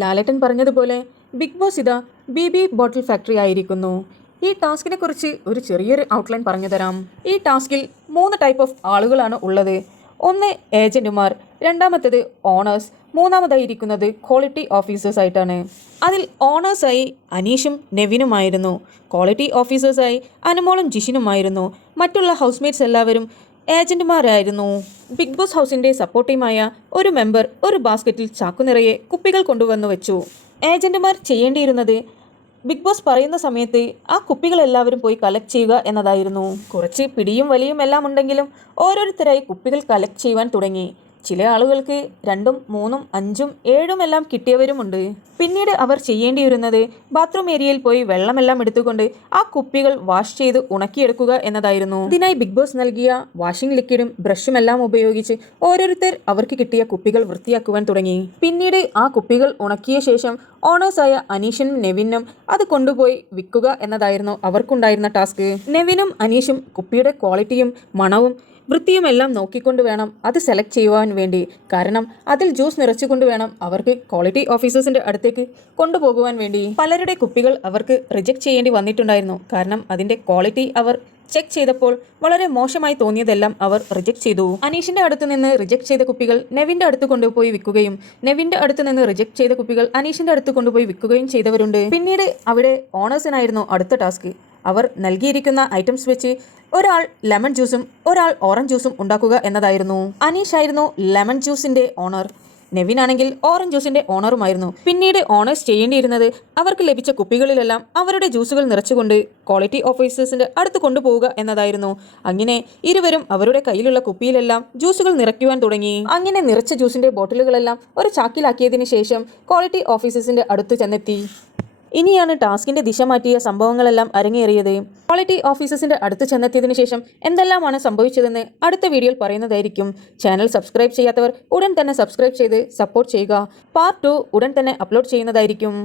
ലാലേട്ടൻ പറഞ്ഞതുപോലെ big boss ഇതാ B ബോട്ടിൽ factory ആയിരിക്കുന്നു. ഈ ടാസ്കിനെ കുറിച്ച് ഒരു ചെറിയൊരു ഔട്ട്ലൈൻ പറഞ്ഞു തരാം. ഈ ടാസ്കിൽ 3 ടൈപ്പ് ഓഫ് ആളുകളാണ് ഉള്ളത്. ഒന്ന് ഏജന്റുമാർ, രണ്ടാമത്തേത് ഓണേഴ്സ്, മൂന്നാമതായിരിക്കുന്നത് ക്വാളിറ്റി ഓഫീസേഴ്സ് ആയിട്ടാണ്. അതിൽ ഓണേഴ്സായി അനീഷും നെവിനുമായിരുന്നു. ക്വാളിറ്റി ഓഫീസേഴ്സായി അനുമോളും ജിഷിനുമായിരുന്നു. മറ്റുള്ള ഹൗസ്മേറ്റ്സ് എല്ലാവരും ഏജന്റുമാരായിരുന്നു. ബിഗ് ബോസ് ഹൗസിന്റെ സപ്പോർട്ട് ടീമായ ഒരു മെമ്പർ ഒരു ബാസ്ക്കറ്റിൽ ചാക്കുനിറയെ കുപ്പികൾ കൊണ്ടുവന്നു വെച്ചു. ഏജന്റുമാർ ചെയ്യേണ്ടിയിരുന്നത് ബിഗ് ബോസ് പറയുന്ന സമയത്ത് ആ കുപ്പികൾ എല്ലാവരും പോയി കളക്ട് ചെയ്യുക എന്നതായിരുന്നു. കുറച്ച് പിടിയും വലിയും എല്ലാം ഉണ്ടെങ്കിലും ഓരോരുത്തരായി കുപ്പികൾ കളക്ട് ചെയ്യുവാൻ തുടങ്ങി. ചില ആളുകൾക്ക് 2ഉം 3ഉം 5ഉം 7ഉം എല്ലാം കിട്ടിയവരുമുണ്ട്. പിന്നീട് അവർ ചെയ്യേണ്ടിയിരുന്നത് ബാത്റൂം ഏരിയയിൽ പോയി വെള്ളമെല്ലാം എടുത്തുകൊണ്ട് ആ കുപ്പികൾ വാഷ് ചെയ്ത് ഉണക്കിയെടുക്കുക എന്നതായിരുന്നു. ഇതിനായി ബിഗ് ബോസ് നൽകിയ വാഷിംഗ് ലിക്വിഡും ബ്രഷും എല്ലാം ഉപയോഗിച്ച് ഓരോരുത്തർ അവർക്ക് കിട്ടിയ കുപ്പികൾ വൃത്തിയാക്കുവാൻ തുടങ്ങി. പിന്നീട് ആ കുപ്പികൾ ഉണക്കിയ ശേഷം ഓണേഴ്സായ അനീഷിനും നെവിനും അത് കൊണ്ടുപോയി വിൽക്കുക എന്നതായിരുന്നു അവർക്കുണ്ടായിരുന്ന ടാസ്ക്. നെവിനും അനീഷും കുപ്പിയുടെ ക്വാളിറ്റിയും മണവും വൃത്തിയുമെല്ലാം നോക്കിക്കൊണ്ട് വേണം അത് സെലക്ട് ചെയ്യുവാൻ വേണ്ടി. കാരണം അതിൽ ജ്യൂസ് നിറച്ചുകൊണ്ട് വേണം അവർക്ക് ക്വാളിറ്റി ഓഫീസേഴ്സിന്റെ അടുത്തേക്ക് കൊണ്ടുപോകുവാൻ വേണ്ടി. പലരുടെ കുപ്പികൾ അവർക്ക് റിജക്ട് ചെയ്യേണ്ടി വന്നിട്ടുണ്ടായിരുന്നു. കാരണം അതിന്റെ ക്വാളിറ്റി അവർ ചെക്ക് ചെയ്തപ്പോൾ വളരെ മോശമായി തോന്നിയതെല്ലാം അവർ റിജക്ട് ചെയ്തു. അനീഷിന്റെ അടുത്ത് നിന്ന് റിജക്ട് ചെയ്ത കുപ്പികൾ നെവിന്റെ അടുത്ത് കൊണ്ടുപോയി വിൽക്കുകയും നെവിന്റെ അടുത്ത് നിന്ന് റിജക്ട് ചെയ്ത കുപ്പികൾ അനീഷിന്റെ അടുത്ത് കൊണ്ടുപോയി വിൽക്കുകയും ചെയ്തവരുണ്ട്. പിന്നീട് അവിടെ ഓണേഴ്സിനായിരുന്നു അടുത്ത ടാസ്ക്. അവർ നൽകിയിരിക്കുന്ന ഐറ്റംസ് വെച്ച് ഒരാൾ ലെമൺ ജ്യൂസും ഒരാൾ ഓറഞ്ച് ജ്യൂസും ഉണ്ടാക്കുക എന്നതായിരുന്നു. അനീഷ് ആയിരുന്നു ലെമൺ ജ്യൂസിന്റെ ഓണർ, നെവിൻ ആണെങ്കിൽ ഓറഞ്ച് ജ്യൂസിന്റെ ഓണറുമായിരുന്നു. പിന്നീട് ഓണേഴ്സ് ചെയ്യേണ്ടിയിരുന്നത് അവർക്ക് ലഭിച്ച കുപ്പികളിലെല്ലാം അവരുടെ ജ്യൂസുകൾ നിറച്ചുകൊണ്ട് ക്വാളിറ്റി ഓഫീസേഴ്സിന്റെ അടുത്ത് കൊണ്ടുപോവുക എന്നതായിരുന്നു. അങ്ങനെ ഇരുവരും അവരുടെ കയ്യിലുള്ള കുപ്പിയിലെല്ലാം ജ്യൂസുകൾ നിറയ്ക്കുവാൻ തുടങ്ങി. അങ്ങനെ നിറച്ച ജ്യൂസിന്റെ ബോട്ടിലുകളെല്ലാം ഒരു ചാക്കിലാക്കിയതിനു ശേഷം ക്വാളിറ്റി ഓഫീസേഴ്സിന്റെ അടുത്ത് ചെന്നെത്തി. ഇനിയാണ് ടാസ്കിന്റെ ദിശ മാറ്റിയ സംഭവങ്ങളെല്ലാം അരങ്ങേറിയത്. ക്വാളിറ്റി ഓഫീസേഴ്സിന്റെ അടുത്ത് ചെന്നെത്തിയതിനു ശേഷം എന്തെല്ലാമാണ് സംഭവിച്ചതെന്ന് അടുത്ത വീഡിയോയിൽ പറയുന്നതായിരിക്കും. ചാനൽ സബ്സ്ക്രൈബ് ചെയ്യാത്തവർ ഉടൻ തന്നെ സബ്സ്ക്രൈബ് ചെയ്ത് സപ്പോർട്ട് ചെയ്യുക. പാർട്ട് 2 ഉടൻ തന്നെ അപ്ലോഡ് ചെയ്യുന്നതായിരിക്കും.